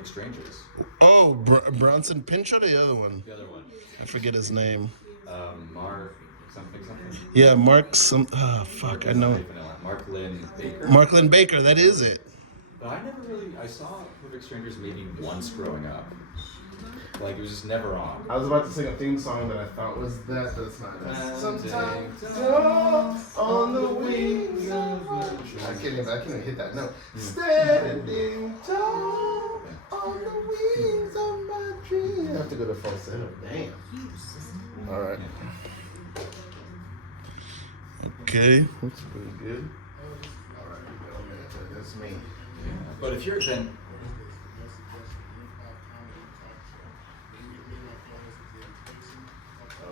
Perfect Strangers. Oh, Bronson Pinchot or the other one? The other one. I forget his name. Mark something. Yeah, Mark some. Oh, fuck, I know. Mark Lynn Baker. Mark Lynn Baker, that is it. But I saw Perfect Strangers maybe once growing up. Like, it was just never on. I was about to sing a theme song that I thought was that, but it's not. Sometimes on the wings of a dream. I can't even hit that note. Standing tall on the wings of my dream. I have to go to falsetto. Damn. All right. Okay, that's pretty good. All right, that's me. Yeah. But if you're then.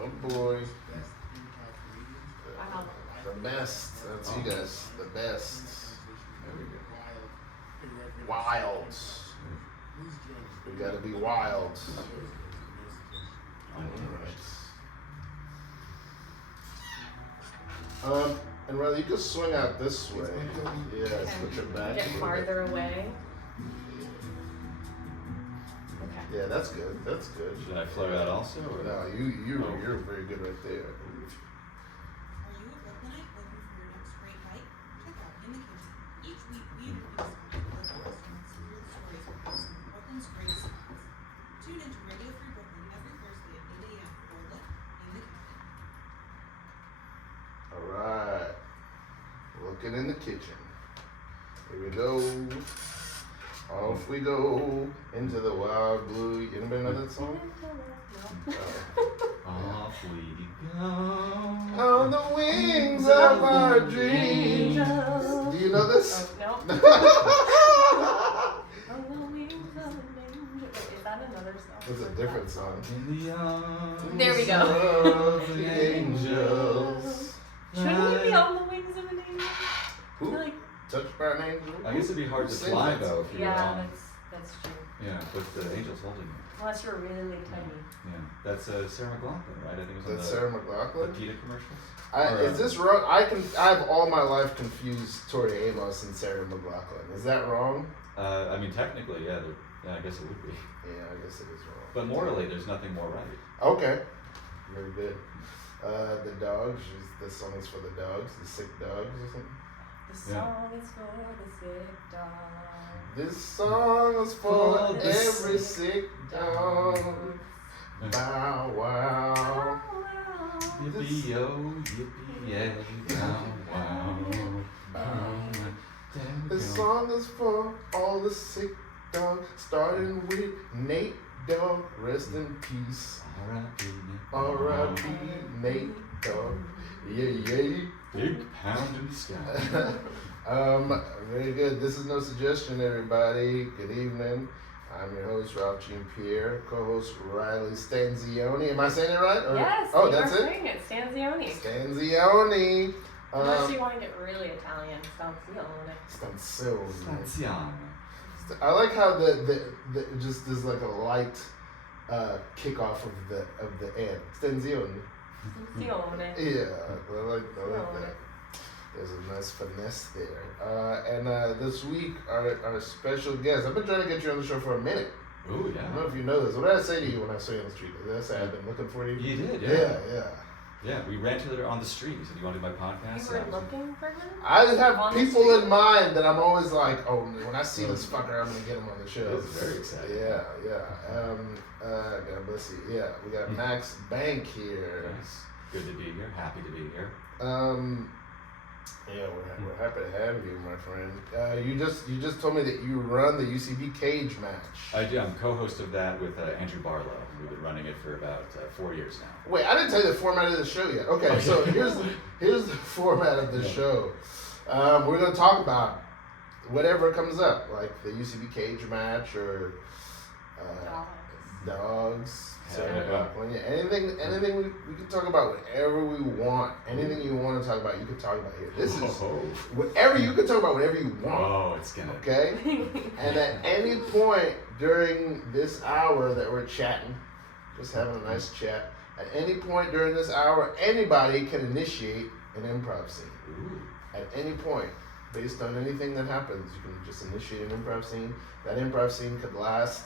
Oh boy. Wow. The best. That's you guys. The best. Wild. We gotta be wild. Alright. And Riley, you can swing out this way. Yeah, switch your back. Get farther away. Okay. Yeah, that's good. That's good. Should I flare that also? Or? No, you're very good right there. Are you a Brooklynite looking for your next great bite? Check out In the Kitchen. Each week we introduce local restaurants and real stories from some of Brooklyn's greatest spots. Tune into Radio Free Brooklyn every Thursday at 8 a.m. for a look in the kitchen. All right. Looking in the kitchen. Here we go. Off we go into the wild blue. Anybody know that song? Off we go. On the wings of our dreams. Do you know this? Oh, no. On the wings of an angel. Is that another song? It's a different song. In the arms There we go. of the angels. Shouldn't we be on the wings of an angel? Who? Like, Touched by an angel? I guess it'd be hard to Sing fly it. though if you were yeah, on. that's true. Yeah, with the angels holding you. Unless you're really tiny. Yeah, that's Sarah McLachlan, right? I think it was on That's the Sarah McLachlan? PETA commercials. Is this wrong? I've all my life confused Tori Amos and Sarah McLachlan. Is that wrong? I mean, technically, yeah, I guess it would be. Yeah, I guess it is wrong. But morally, there's nothing more right. Okay. Very good. The dogs. The song is for the dogs, the sick dogs or something. The song is for the sick dog. This song is for every sick dog. Bow wow. Yippee-yo, yippee-yay, bow wow. This song is for all the sick dogs, starting with Nate Dogg. Rest in peace. R.I.P. Nate Dogg. Yay. Big pound in the sky. Very good. This is No Suggestion, everybody. Good evening. I'm your host, Ralf Pierre, co-host Riley Stanzione. Am I saying it right? Yes, oh, you that's are it? saying it. Stanzione. Stanzione. Unless you want to get really Italian, Stanzione. Stanzione. I like how the just there's like a light kickoff of the end. Stanzione. Stanzione. Yeah, I like that. There's a nice finesse there. And this week, our special guest, I've been trying to get you on the show for a minute. Ooh, yeah. I don't know if you know this. What did I say to you when I saw you on the street? Did I say I've been looking for you? You did, Yeah. Yeah, we ran together on the street. You said you wanted my podcast. You were looking for him? I have On people in mind that I'm always like, oh, when I see this fucker, I'm going to get him on the show. This is very exciting. Yeah. God bless you. Yeah, we got Max Bank here. Nice. Good to be here. Happy to be here. Yeah, we're happy to have you, my friend. You just told me that you run the UCB Cage Match. I do. I'm co-host of that with Andrew Barlow. We've been running it for about 4 years now. Wait, I didn't tell you the format of the show yet. Okay, so here's the format of the show. We're gonna talk about whatever comes up, like the UCB Cage Match or dogs. Anything we can talk about whatever we want. Anything you want to talk about, you can talk about here. This is whatever you can talk about, whatever you want. Oh, it's gonna. Okay. And at any point during this hour that we're chatting, just having a nice chat. At any point during this hour, anybody can initiate an improv scene. Ooh. At any point. based on anything that happens. You can just initiate an improv scene. That improv scene could last.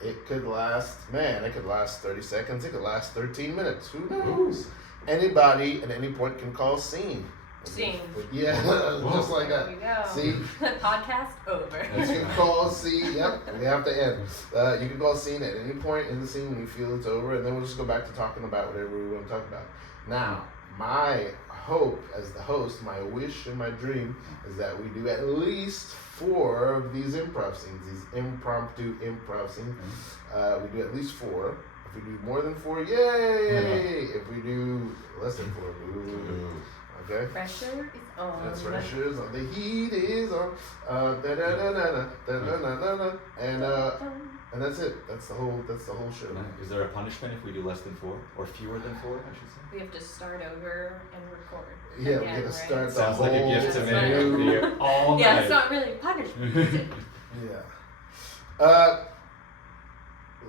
It could last 30 seconds. It could last 13 minutes. Who knows? Anybody at any point can call scene. Scene. Yeah, just like that. There we go. See? Podcast over. You can call scene. Yep, we have to end. You can call scene at any point in the scene when you feel it's over, and then we'll just go back to talking about whatever we want to talk about. Now, my hope as the host, my wish and my dream is that we do at least 4 of these improv scenes, these impromptu improv scenes. We do at least 4. If we do more than 4, yay! If we do less than 4, boo. Okay. Pressure is on. That's pressure is on. The heat is on. And that's it. That's the whole show. Is there a punishment if we do less than 4 or fewer than 4? I should say. We have to start over and record. Yeah, again, we gotta start the Sounds like a whole gift to me. thing. All Yeah, night. it's not really punishment, is it? Yeah.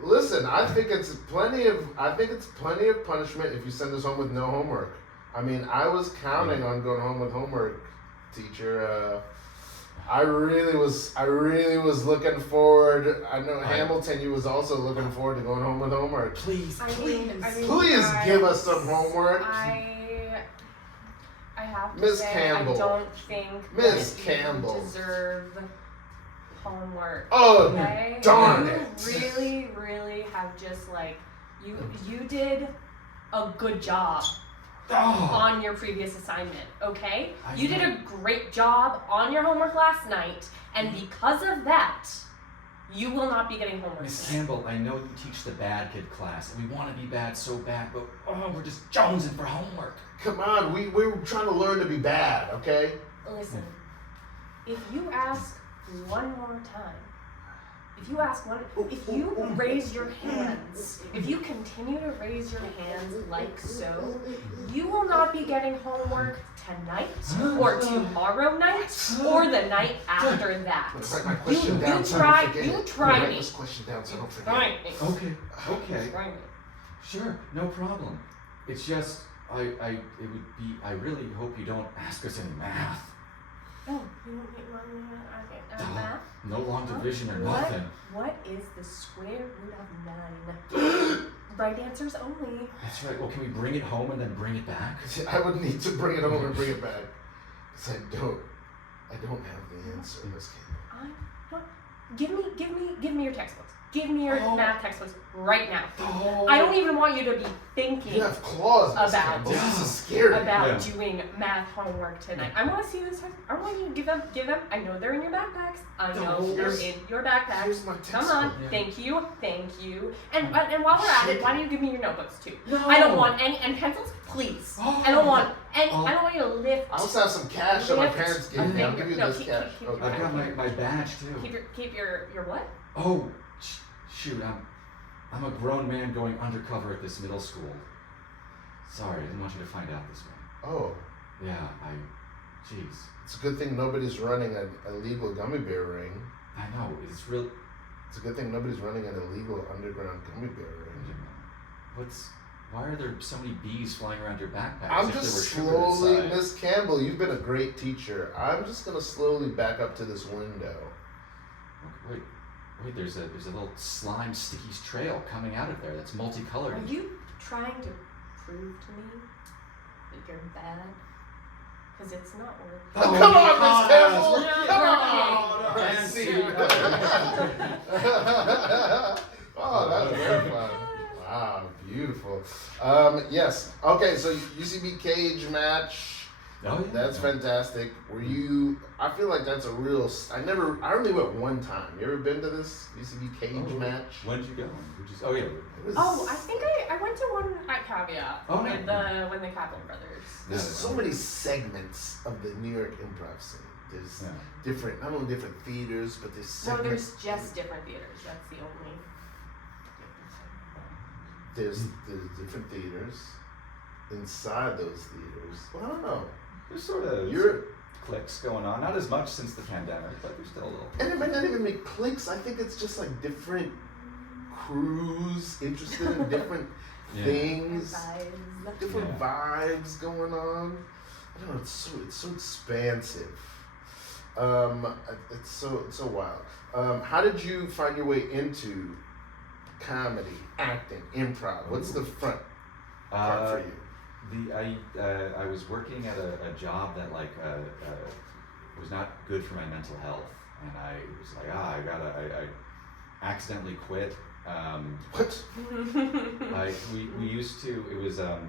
Listen, I think it's plenty of punishment if you send us home with no homework. I mean, I was counting on going home with homework, teacher. I really was looking forward. I know Hamilton, you was also looking forward to going home with homework. Please, I mean, Please guys, give us some homework. I have to Miss say, Campbell. I don't think Miss that Campbell. you deserve homework. Oh, okay? darn you it. really have just like you did a good job on your previous assignment, okay? You did a great job on your homework last night, and because of that, you will not be getting homework Miss tonight. Campbell, I know you teach the bad kid class, and we want to be bad so bad, but we're just jonesing for homework. Come on, we're trying to learn to be bad, okay? Listen, if you ask one more time, if you raise your hands, if you continue to raise your hands like so, you will not be getting homework tonight, or tomorrow night, or the night after that. Write my question down so I don't forget it. You try Write me. this question down so I don't forget Try it. me. Okay. Try me. Sure, no problem. It's just, I really hope you don't ask us any math. Oh, you don't get math? No long division or What? nothing. What is the square root of 9? Right answers only. That's right. Well, can we bring it home and then bring it back? See, I would need to bring it home and bring it back. Because I don't have the answer, Miss Campbell. Give me your textbooks. Give me your math textbooks right now. Oh. I don't even want you to be thinking You have claws, Miss about Campbell. This is scary. doing math homework tonight. I want to see this. I want you to give them. I know they're in your backpacks. I know they're in your backpacks. Here's my Come on. textbook. Thank you. And while we're at it, why don't you give me your notebooks too? No. I don't want any and pencils, please. Oh. I don't want any. I don't want you to lift. I also have some cash that my Lift parents a gave me. I'll finger. give you No, this keep cash. your Okay. I've got my badge too. Keep your what? Oh, shoot! I'm a grown man going undercover at this middle school. Sorry, I didn't want you to find out this way. Oh, Yeah, jeez. it's a good thing nobody's running an illegal gummy bear ring. I know, it's real. It's a good thing nobody's running an illegal underground gummy bear ring. Why are there so many bees flying around your backpack? I'm as if just there were sugar slowly, inside? Miss Campbell, you've been a great teacher. I'm just gonna slowly back up to this window. Wait, there's a little slime sticky trail coming out of there that's multicolored. Are you trying to prove to me that you're bad? Because it's not worth it. Oh, come on, Miss Campbell! No, Come on! I see. Oh, that's very fun. Wow, beautiful. Yes. Okay, so UCB Cage Match. Oh, yeah. That's fantastic. I feel like that's a real. I only went one time. You ever been to this UCB Cage Match? When did you go? Oh yeah. I think I went to one at Caveat when the Kaplan brothers. There's so many segments of the New York improv scene. There's different, not only different theaters, but there's segments. No, there's just different theaters. That's the only. There's different theaters. Inside those theaters, well, I don't know. There's sort of cliques going on. Not as much since the pandemic, but there's still a little. And it might not even make cliques. I think it's just like different crews interested in different things, different vibes going on. I don't know. It's so expansive. It's so wild. How did you find your way into comedy, acting, improv? What's the front part for you? I was working at a job that was not good for my mental health, and I was like, I accidentally quit. What? We used to, it was a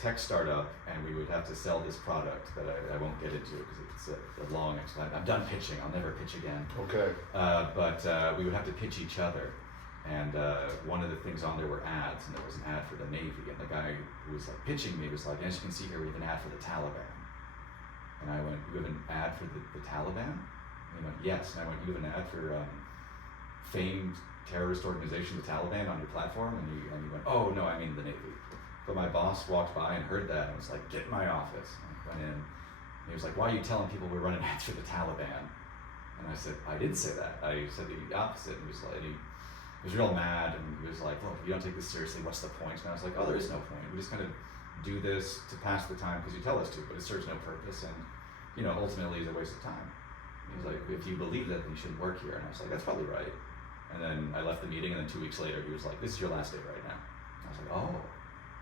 tech startup, and we would have to sell this product that I won't get into because it's a long explanation. I'm done pitching. I'll never pitch again. Okay. But we would have to pitch each other, and one of the things on there were ads, and there was an ad for the Navy, and the guy who was like pitching me was like, as you can see here, we have an ad for the Taliban. And I went, you have an ad for the Taliban? And he went, yes. And I went, you have an ad for famed terrorist organization, the Taliban, on your platform? And he went, oh, no, I mean the Navy. But my boss walked by and heard that and was like, get in my office. And I went in, and he was like, why are you telling people we're running ads for the Taliban? And I said, I didn't say that. I said the opposite. And he was like, he was real mad, and he was like, look, if you don't take this seriously, what's the point? And I was like, oh, there is no point. We just kind of do this to pass the time because you tell us to, but it serves no purpose, and ultimately it's a waste of time. He was like, if you believe that, then you shouldn't work here. And I was like, that's probably right. And then I left the meeting, and then 2 weeks later, he was like, this is your last day right now. I was like, oh.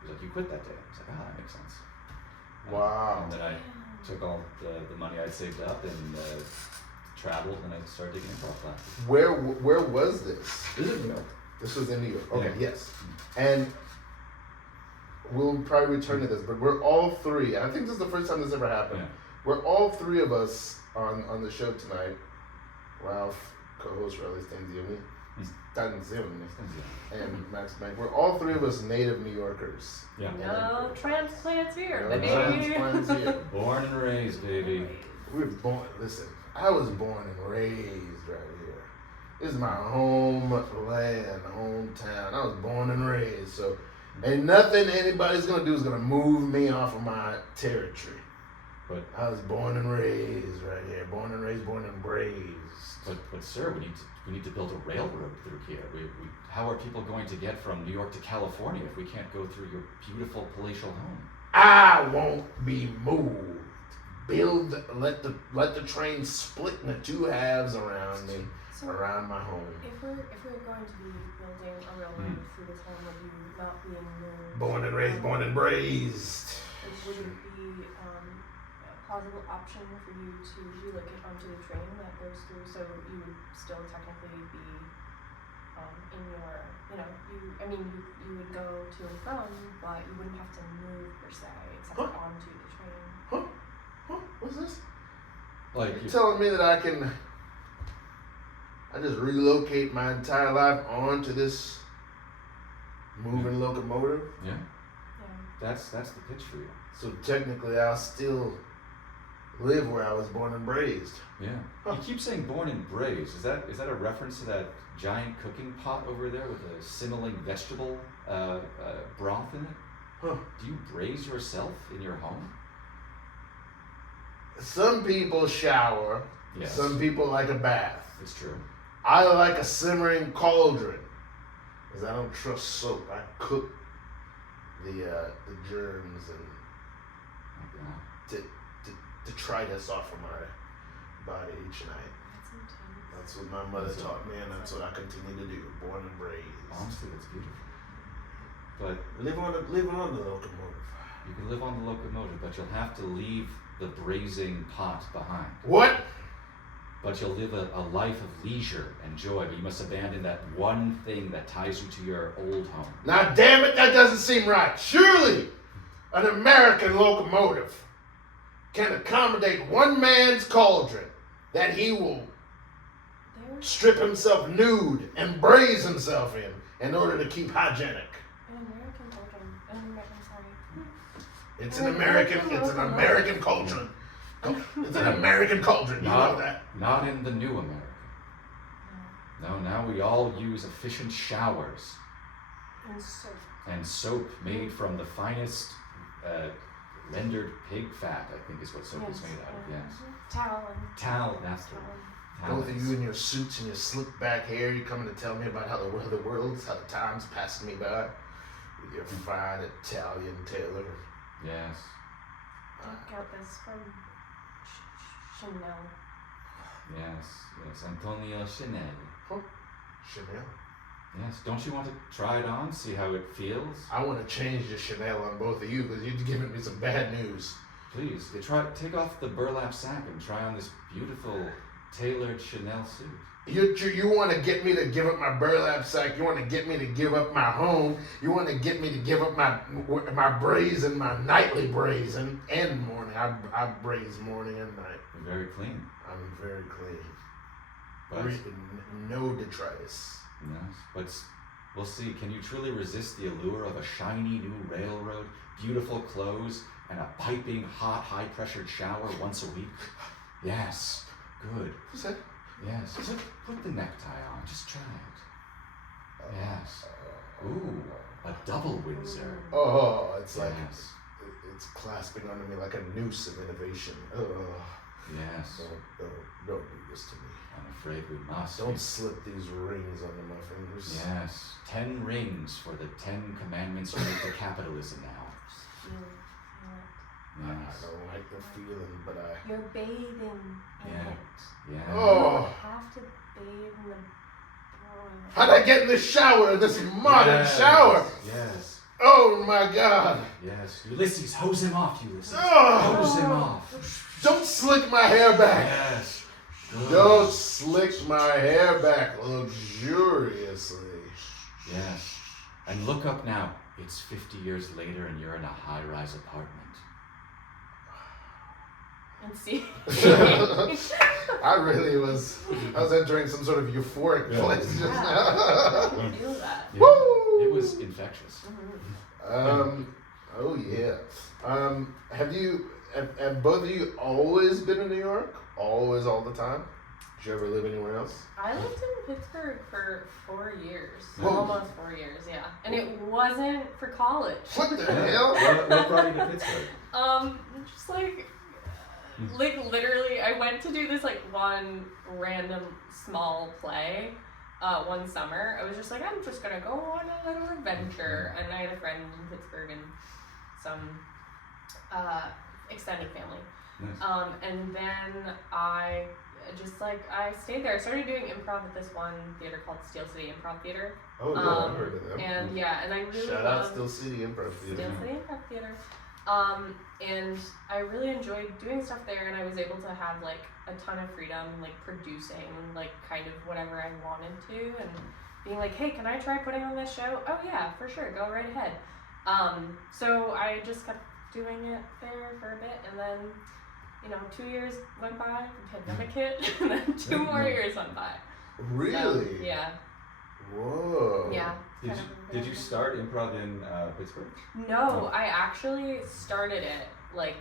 He was like, you quit that day. I was like, that makes sense. Wow. And then I took all the money I'd saved up and traveled, and I started taking improv classes. Where was this? This is New York. This was in New York. Okay, Yeah. yes. And we'll probably return to this, but we're all three. I think this is the first time this ever happened. Yeah. We're all three of us on the show tonight. Ralf, co-host Riley Stanzione, and Max Bank. We're all three of us native New Yorkers. Yeah. No transplants here, No baby. transplants here. Born and raised, baby. We were born. Listen, I was born and raised right here. This is my homeland, hometown. I was born and raised, so ain't nothing anybody's gonna do is gonna move me off of my territory. But I was born and raised right here. Born and raised, born and raised. But sir, we need to build a railroad through here. How are people going to get from New York to California if we can't go through your beautiful palatial home? I won't be moved. Let the train split into two halves around me, So around my home. if we're going to be building a railroad through this home of you not being moved, Born and raised, born and raised. would it be a plausible option for you to relocate onto the train that goes through, so you would still technically be in your, you would go to and from, but you wouldn't have to move per se, except onto the train. Huh? What's this? Like You're telling me that I just relocate my entire life onto this moving locomotive? Yeah. Yeah. That's the pitch for you. So technically I'll still live where I was born and raised. Yeah. Huh. You keep saying born and braised. Is that a reference to that giant cooking pot over there with a simmering vegetable broth in it? Huh. Do you braise yourself in your home? Some people shower. Yes. Some people like a bath. It's true. I like a simmering cauldron, because I don't trust soap. I cook the germs and Yeah. detritus off of my body each night. That's intense. That's what my mother taught me, and that's what I continue to do. Born and raised. Honestly, that's beautiful. But Live on the locomotive. you can live on the locomotive, but you'll have to leave the braising pot behind. What? But you'll live a life of leisure and joy, but you must abandon that one thing that ties you to your old home. Now, damn it, that doesn't seem right. Surely, an American locomotive can accommodate one man's cauldron that he will There's strip himself nude and braise himself in order to keep hygienic. an American cauldron. It's an American cauldron. It's an American cauldron. You know that. Not in the new America. No, now we all use efficient showers and soap made from the finest rendered pig fat, I think is what soap is made out of. Yes. Towel, that's the word. Both of you in your suits and your slick back hair, you coming to tell me about how the time's passing me by with your fine Italian tailor. Yes. Don't get this from Chanel. Yes, Antonio Chanel. Huh? Chanel. Yes, don't you want to try it on, see how it feels? I want to change the Chanel on both of you because you're giving me some bad news. Please, take off the burlap sack and try on this beautiful, tailored Chanel suit. You want to get me to give up my burlap sack. You want to get me to give up my home. You want to get me to give up my brazen, my nightly brazen and morning. I braise morning and night. You're very clean. I'm very clean. But, No detritus. yes, but we'll see. Can you truly resist the allure of a shiny new railroad, beautiful clothes, and a piping hot, high-pressured shower once a week? Yes, good. Who's that? Yes, put the necktie on. Just try it. Yes. Ooh, a double Windsor. Oh, it's like Yes. it's clasping onto me like a noose of innovation. Yes. Don't do this to me. I'm afraid we must. Don't slip these rings onto my fingers. Yes. 10 rings for the 10 commandments to capitalism now. Feel it. I Yes. don't like the feeling, but I. You're bathing in Yeah. it. Yeah. Oh. You have to bathe in the boiler. How'd I get in this shower? This modern Yes. shower. Yes. Oh my God. Yes. Ulysses, hose him off, Ulysses. Oh. Hose him off. Don't slick my hair back. Yes. Good. Don't slick my hair back luxuriously. Yes. And look up now. It's 50 years later and you're in a high-rise apartment. And see. I was entering some sort of euphoric Yeah. place just Yeah. now. I can feel that. Yeah. Woo! It was infectious. Oh yeah. Have both of you always been in New York? Always, all the time? Did you ever live anywhere else? I lived in Pittsburgh for 4 years. Whoa. Almost 4 years, yeah. And it wasn't for college. What the hell? What brought you to Pittsburgh? Just like literally, I went to do this like one random small play one summer. I was just like, I'm just gonna go on a little adventure, and I had a friend in Pittsburgh and some extended family. Nice. And then I stayed there. I started doing improv at this one theater called Steel City Improv Theater. Oh, yeah, I've heard of them. And yeah, and I really Shout out loved Still City Improv Theater. Steel City Improv Theater. And I really enjoyed doing stuff there, and I was able to have like a ton of freedom, like producing like kind of whatever I wanted to, and being like, hey, can I try putting on this show? Oh yeah, for sure, go right ahead. So I just kept doing it there for a bit, and then 2 years went by, the pandemic hit, and then 2 more years went by. Really? So, yeah. Whoa. Yeah. Did you start improv in Pittsburgh? No, I actually started it like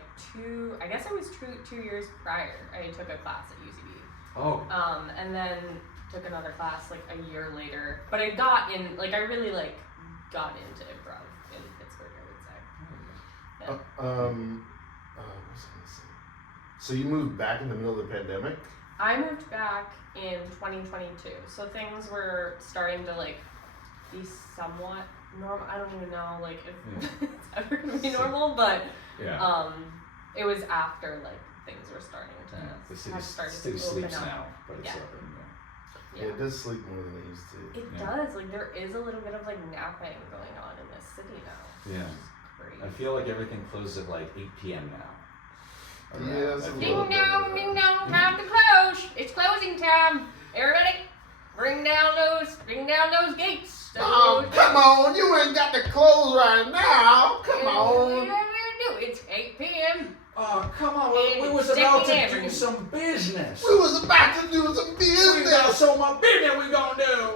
I guess it was 2 years prior. I took a class at UCB. Oh. And then took another class like a year later. But I got in, like I really like got into improv in Pittsburgh, I would say. Yeah. What was I gonna say? So you moved back in the middle of the pandemic? I moved back in 2022, so things were starting to like be somewhat normal. I don't even know like if it's ever gonna be normal, but Yeah. it was after like things were starting to The city, have started city to open sleeps up. now, but it's Yeah. open. Yeah, it does sleep more than it used to. It Yeah. does. Like there is a little bit of like napping going on in this city now. Yeah. Crazy. I feel like everything closes at like 8 p.m. now. Yeah, it's a I feel- little Ding dong, ding dong, time to close. It's closing time. Everybody, bring down those gates. Oh, come on, you ain't got to close right now. Come on. It's 8 p.m. Oh, come on. We was about to do some business. We was about to do some business. so much business we gonna do.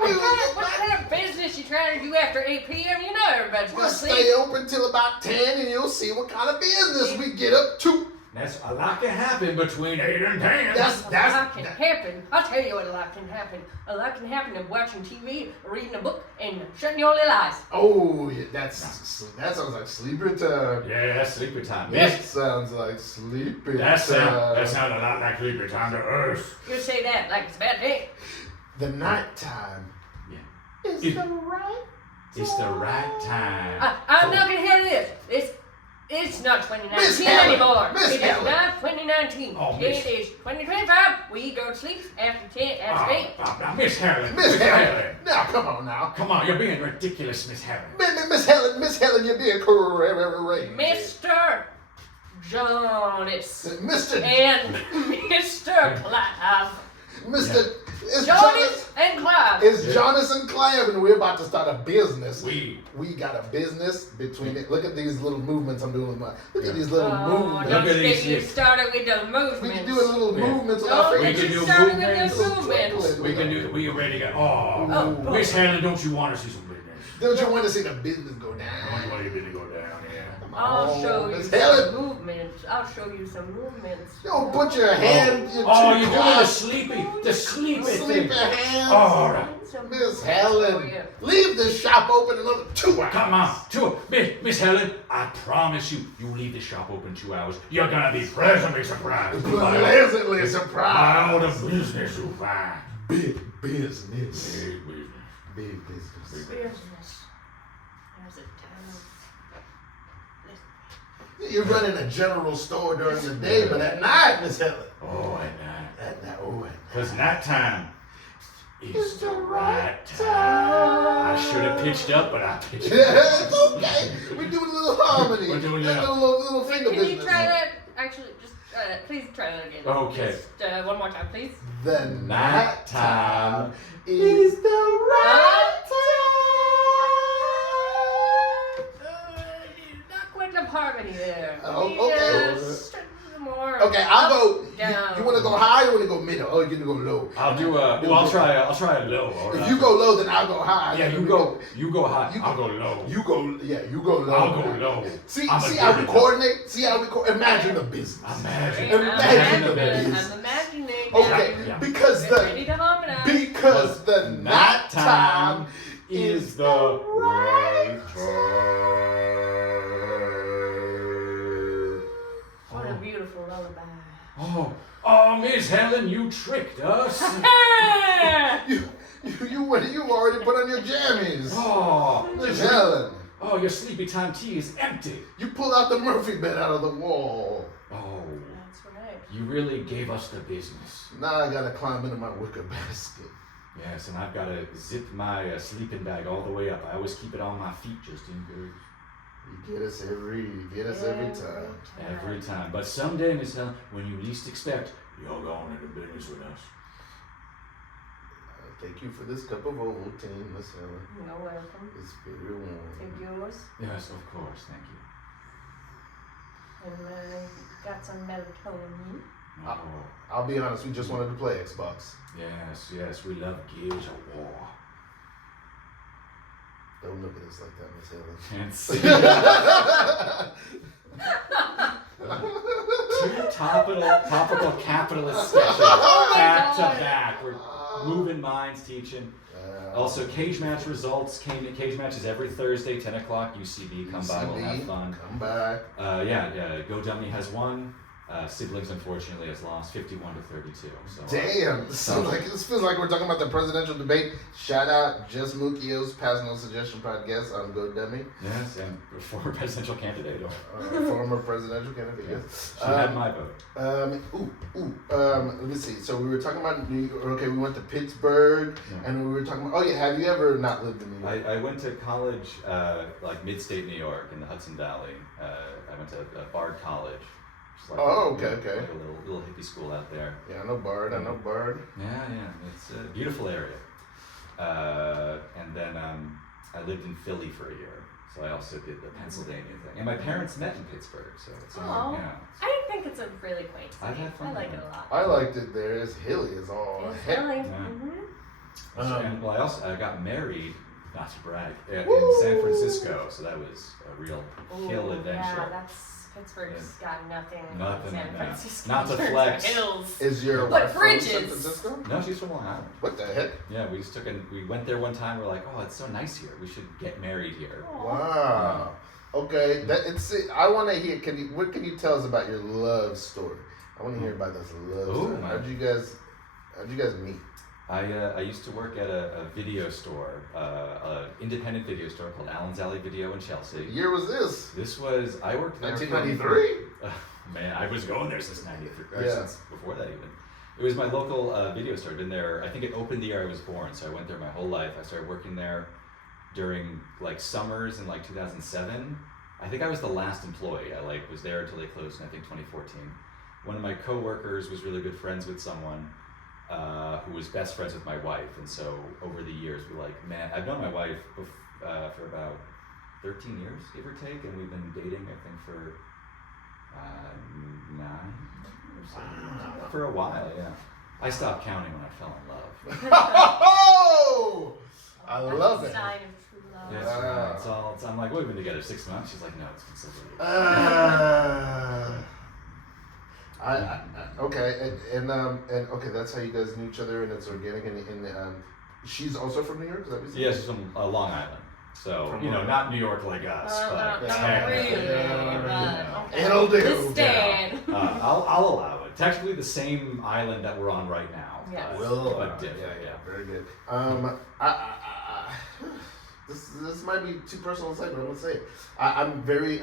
What kind of business you trying to do after 8 p.m.? You know everybody's We'll gonna stay sleep. open till about 10 and you'll see what kind of business we get up to. That's a lot can happen between 8 and 10. A lot can happen. I'll tell you what a lot can happen. A lot can happen of watching TV, reading a book, and shutting your little eyes. Oh, yeah, that sounds like sleepy time. Yeah, that's sleepy time. That sounds like sleepy time. That sounds a lot like sleepy time to us. You say that like it's a bad day. The nighttime. It's the right time. I'm not gonna have this. It's not 2019 Miss Helen, anymore. Miss It is Helen. not 2019. Oh, It Miss- is 2025. We go to sleep after 10, after 8. Now, Miss Helen. Miss Helen. Now, come on now. Come on, you're being ridiculous, Miss Helen. Miss Helen, you're being crazy. Mr. Jonas Mr. and Mr. Clive. Mr. It's Jonas and Clive. It's Jonas and Clive, and we're about to start a business. We got a business between it. Look at these little movements I'm doing with my. Look at these little Oh, movements. don't Look at get these you here. started with the movements. We can do a little Yeah. movements with our Don't We get can fingers. you do started movements. with the movements. we can do. We ready to go. Oh, Oh, Miss Helen, don't you want to see some business? Don't you want to see the business go Don't you down? want to go down? Yeah. I'll show you Miss some Helen. movements. I'll show you some movements. Don't put your hand. Your Oh, two you're doing the claws, sleepy thing. sleepy hands. All right. Some Miss movements for Helen, you. leave this shop open another 2 hours. Come on, Miss Helen. I promise you, you leave the shop open 2 hours, you're gonna be pleasantly surprised. Pleasantly By all surprised. the business you find. Big business. Big business. Big business. Business. There's a town. You're running a general store during the day, but at night, Miss Helen. Oh, at night. At night, oh, at night. Cause nighttime is the right time. I should have pitched up, but I pitched Yeah, down. it's okay. We're doing a little harmony. We're doing a that. little finger Can business. you try that? Actually, just please try that again. Okay. Just one more time, please. The Nighttime is the right Not quite enough harmony there. Oh, Maybe, okay. just more. time. Okay, I'll go. Down. You want to go high or you want to go middle? Oh, you're going to go low. I'll do a. Well, I'll try a low. All If right. you go low, then I'll go high. Yeah, Then you we go. You go high. You I'll go- go low. You go. Yeah, you go low. I'll go low. See I'm a how we dirty coordinate. See how we imagine the business. Imagine. Imagine the I'm business. imagining. Okay, Yeah. because Get ready the to harmonize. because the nighttime is the right What a beautiful lullaby. Oh, Miss Helen, you tricked us. you already put on your jammies. Oh, Miss Helen, oh, your sleepy time tea is empty. you pull out the Murphy bed out of the wall. Oh, That's right. you really gave us the business. Now I gotta climb into my wicker basket. Yes, and I've got to zip my sleeping bag all the way up. I always keep it on my feet just in case. You get us every time. Every time. But someday, Miss Helen, when you least expect, you're going into business with us. Thank you for this cup of Ovaltine, Miss Helen. You're welcome. It's very warm. Take yours. Yes, of course. Thank you. And got some melatonin. Oh, I'll be honest, we just wanted to play Xbox. yes, we love Gears of War. Don't look at us like that, Miss Helen. Can't see. Two topical capitalist sketches back to God. back. We're moving minds, teaching. Also, Cage Match results. Cage Match is every Thursday, 10 o'clock. UCB, come by, we'll have fun. Come by. Go Dummy has won. Siblings, unfortunately, has lost 51 to 32. So, Damn, this feels like we're talking about the presidential debate. Shout out Just Mukio's Pass No Suggestion podcast on Go Dummy. yes, and former presidential candidate. Former presidential candidate, yes. She had my vote. Let me see. So we were talking about New York. Okay, we went to Pittsburgh, Yeah. and we were talking about. Oh yeah, have you ever not lived in New York? I went to college, like mid-state New York in the Hudson Valley. I went to Bard College. Just like Okay. Like a little hippie school out there. Yeah, I know Bard. Yeah, it's a beautiful area. And then I lived in Philly for a year, so I also did the Pennsylvania thing. And my parents met in Pittsburgh, so it's Oh, I think it's a really quaint city. I've had fun I like there. it a lot. I liked it there. It's hilly as all It's heck. really. Yeah. And well, I got married, not to brag, in Woo! San Francisco, so that was a real hill Ooh, adventure. Yeah, Pittsburgh's got nothing. Nothing, San no. Francisco. Not to There's flex. Hills. Is your But wife from bridges. San Francisco? No, she's from Long Island. What the heck? Yeah, we just we went there one time. We're like, oh, it's so nice here. We should get married here. Wow. Okay, I want to hear. What can you tell us about your love story? I want to hear about this love Ooh, story. man. How'd you guys meet? I used to work at a video store, an independent video store called Allen's Alley Video in Chelsea. What year was this? This was, I worked there 1993? Man, I was going there since 93, Yeah. since before that even. It was my local video store. I'd been there, I think it opened the year I was born, so I went there my whole life. I started working there during like summers in like 2007. I think I was the last employee. I like was there until they closed in I think 2014. One of my coworkers was really good friends with someone who was best friends with my wife, and so over the years we man, I've known my wife for about 13 years, give or take, and we've been dating I think for 9 or so. For a while, yeah. I stopped counting when I fell in love. Oh! I That's love a it. sign of true love. Yeah, that's right. It's all. I'm like, we've been together 6 months. She's like, no, it's been 6 years. Okay, and okay, that's how you guys knew each other, and it's organic. And she's also from New York. Is that what you said? Yeah, she's from Long Island. So From you know, Long not New York like us, but not technically, really, you know. It'll do. This stand. I'll allow it. Technically, the same island that we're on right now. Yes. But different. Yeah, very good. This might be too personal to say, but I'm gonna say it. I'm very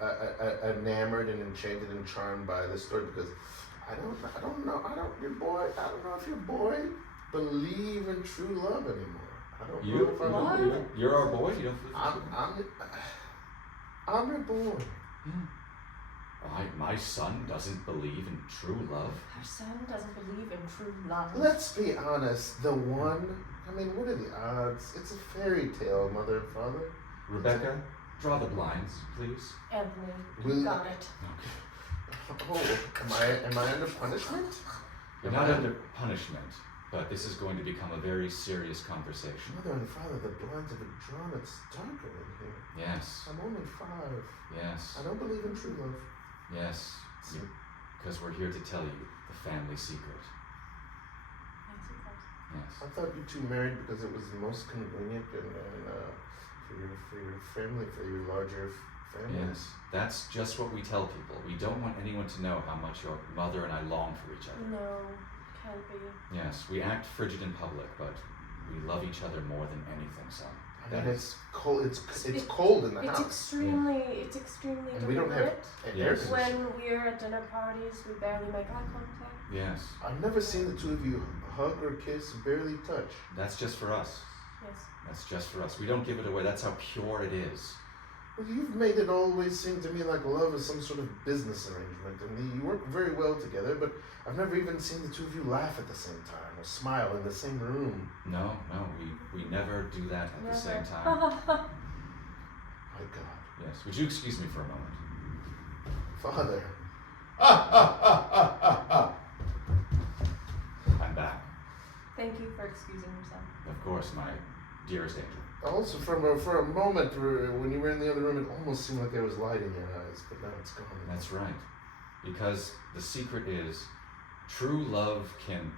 enamored and enchanted and charmed by this story because I don't know if your boy believe in true love anymore. I don't know if I What? believe it. You're our boy. You don't believe I'm your boy. My son doesn't believe in true love. Our son doesn't believe in true love. Let's be honest. The one. I mean, what are the odds? It's a fairy tale, mother and father. Rebecca, draw the blinds, please. Anthony, Will- you got it. Oh, am I under punishment? You're not under punishment, but this is going to become a very serious conversation. Mother and father, the blinds have been drawn. It's darker in here. Yes, I'm only 5. yes, I don't believe in true love. yes. Because we're here to tell you the family secret. I Yes. thought you two married because it was the most convenient and for your family, for your larger family. Yes. That's just what we tell people. We don't want anyone to know how much your mother and I long for each other. No, can't be. Yes, we act frigid in public, but we love each other more than anything, son. I mean, it's cold. It's cold in the It's house. extremely And we don't have deliberate. air Yes. conditioning. When we're at dinner parties, we barely make eye contact. Yes. I've never seen the two of you hug or kiss, barely touch. That's just for us. Yes. That's just for us. We don't give it away. That's how pure it is. Well, you've made it always seem to me like love is some sort of business arrangement, and you work very well together, but I've never even seen the two of you laugh at the same time or smile in the same room. No, we never do that at the same time. My God. Yes. Would you excuse me for a moment? Father. I'm back. Thank you for excusing yourself. Of course, my dearest angel. Also, for a moment, when you were in the other room, it almost seemed like there was light in your eyes, but now it's gone. That's right. Because the secret is true love can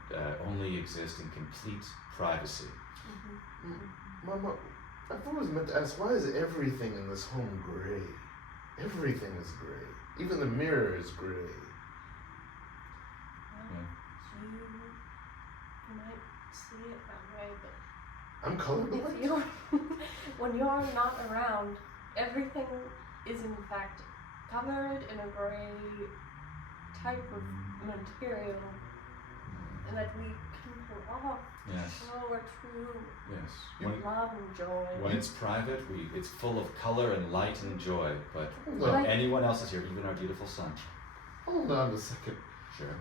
only exist in complete privacy. Mama, I've always meant to ask, why is everything in this home gray? Everything is gray. Even the mirror is gray. Well, you might see it that way, but I'm if colorblind? you when you're not around, everything is in fact covered in a gray type of material, and that we can pull off. Yes. Show our true Yes. love and joy. When it's private, it's full of color and light and joy. But Hold when on. anyone else is here, even our beautiful son. Hold on a second. Sure.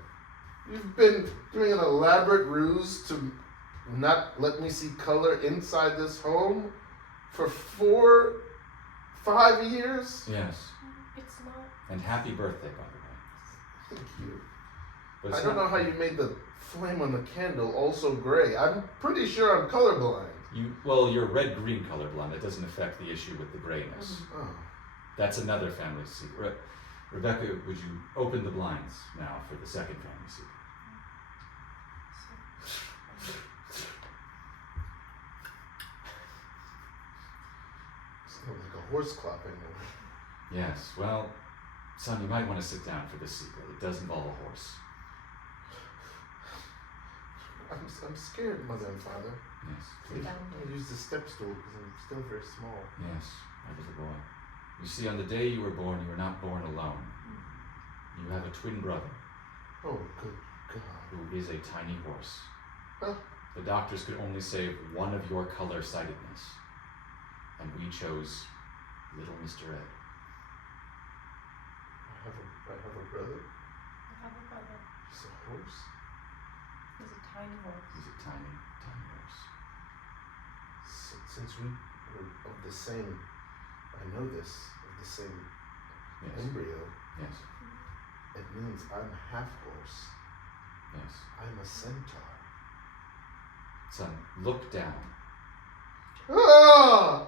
You've been doing an elaborate ruse to not let me see color inside this home for 5 years? Yes. It's not. And happy birthday, by the way. Thank you. But it's I don't not- know how you made the flame on the candle also gray. I'm pretty sure I'm colorblind. You're red-green colorblind. That doesn't affect the issue with the grayness. Oh. That's another family secret. Rebecca, would you open the blinds now for the second family secret? Sounds like a horse clopping. Yes. Well, son, you might want to sit down for this secret. It does involve a horse. I'm scared, mother and father. Yes. Sit down. I use the step stool because I'm still very small. Yes, my little boy. You see, on the day you were born, you were not born alone. You have a twin brother Oh, good God. who is a tiny horse. Huh? The doctors could only save one of your color-sightedness, and we chose little Mr. Ed. I have a brother. I have a brother. He's a horse. He's a tiny horse. He's a tiny, tiny horse. Since we were of the same, I know this, of the same Yes. embryo, Yes. it means I'm half horse. Yes. I'm a centaur. Son, look down. Ah!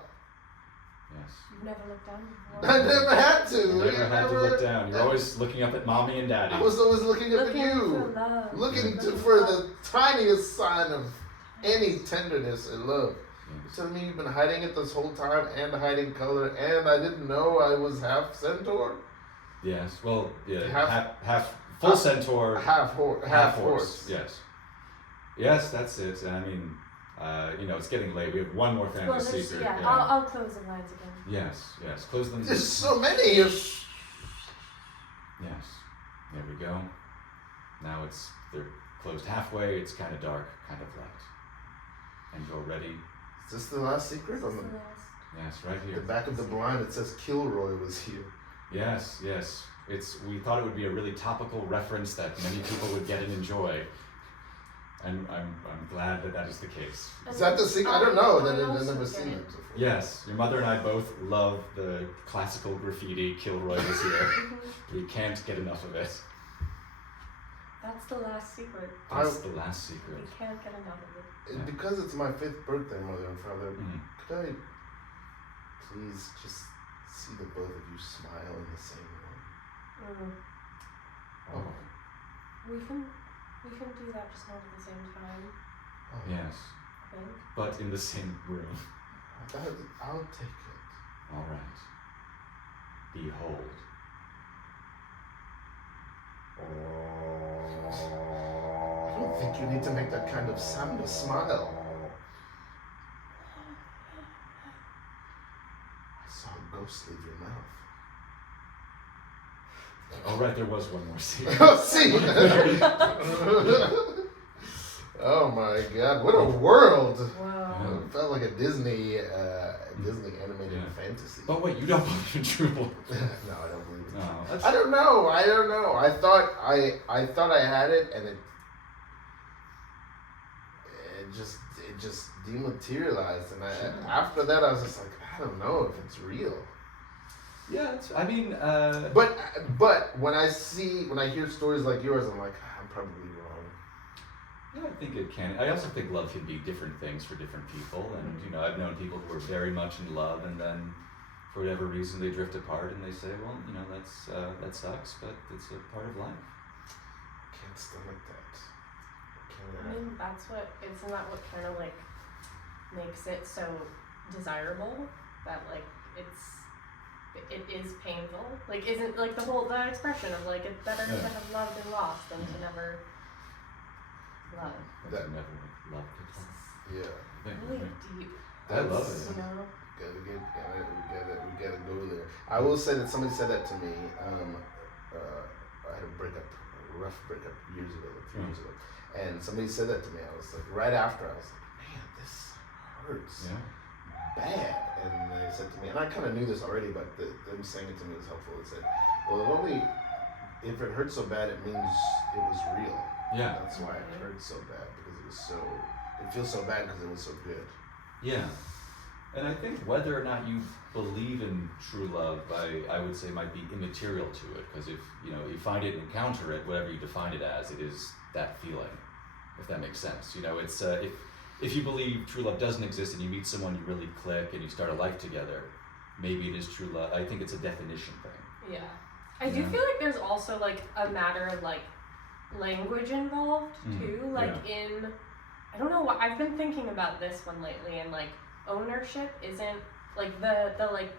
Yes. You've never looked down before. I never had to. You never had to look down. You're always looking up at mommy and daddy. I was always looking up Looking at for you, love. looking for the tiniest sign of any tenderness and love. You Yes. telling me you've been hiding it this whole time and hiding color, and I didn't know I was half centaur, Yes. Well, yeah. Half- Half full centaur. half horse. Yes. Yes, that's it. And I mean, it's getting late. We have one more family Well, there's, secret. yeah, I'll close the blinds again. Yes. Yes. Close them. There's so many. Yes. There we go. Now they're closed halfway. It's kind of dark, kind of light. And you're ready. Is this the last secret? On This is the the, last. Yes, right the here. back of the blind, it says Kilroy was here. Yes, yes. We thought it would be a really topical reference that many people would get and enjoy. And I'm glad that is the case. Is that the secret? I don't know. I I've also never get seen it. it before. Yes, your mother and I both love the classical graffiti Kilroy was here. We can't get enough of it. That's the last secret. That's the last secret. We can't get enough of it. Yeah. Because it's my 5th birthday, mother and father, Mhm. could I please just see the both of you smile in the same room? Oh, We can do that, just not at the same time. Oh, yes. I think. But in the same room. I'll take it. All right. Behold. I don't think you need to make that kind of sound to smile. I saw a ghost leave your mouth. All right, there was one more secret. Oh, see! Oh my God! What a world! Wow. It felt like a Disney animated Yeah. fantasy. But wait, you don't believe in true love? No, I don't believe it. No, that's I don't know. I thought I had it, and it just dematerialized. And after that, I was just like, I don't know if it's real. yeah. I mean, But when I hear stories like yours, I'm like, I'm probably wrong. yeah, I think it can. I also think love can be different things for different people, and I've known people who are very much in love, and then for whatever reason they drift apart, and they say, well, that sucks, but it's a part of life. I can't stomach that. I mean, isn't that what kind of like makes it so desirable? That like it is painful. Like, isn't like the expression of like it's better to have loved and lost than to never love. That's That- never loved it. Yeah. Really deep. I love it. You know. We gotta go there. I will say that somebody said that to me. I had a rough breakup years ago, like 3 years ago, and somebody said that to me. I was like, right after, I was like, man, this hurts bad. And they said to me, and I kind of knew this already, but them saying it to me was helpful. They said, well, if it hurts so bad, it means it was real. Yeah. That's why it hurt so bad, because it feels so bad because it was so good. Yeah. And I think whether or not you believe in true love, I would say might be immaterial to it, because if you find it and encounter it, whatever you define it as, it is that feeling, if that makes sense. It's if you believe true love doesn't exist and you meet someone you really click and you start a life together, maybe it is true love. I think it's a definition thing. Yeah. I do feel like there's also like a matter of like language involved too. Like I don't know what I've been thinking about this one lately, and like ownership isn't like the like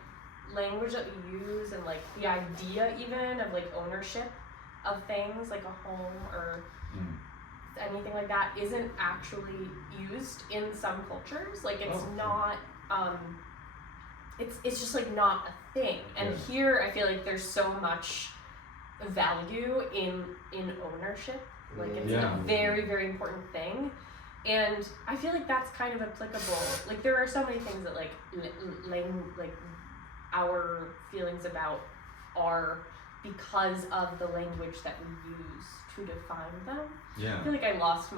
language that we use, and like the idea even of like ownership of things like a home or anything like that isn't actually used in some cultures. Like it's not it's just like not a thing. And here I feel like there's so much value in ownership. Like it's a very, very important thing. And I feel like that's kind of applicable. Like there are so many things that like our feelings about are because of the language that we use to define them. Yeah. I feel like I lost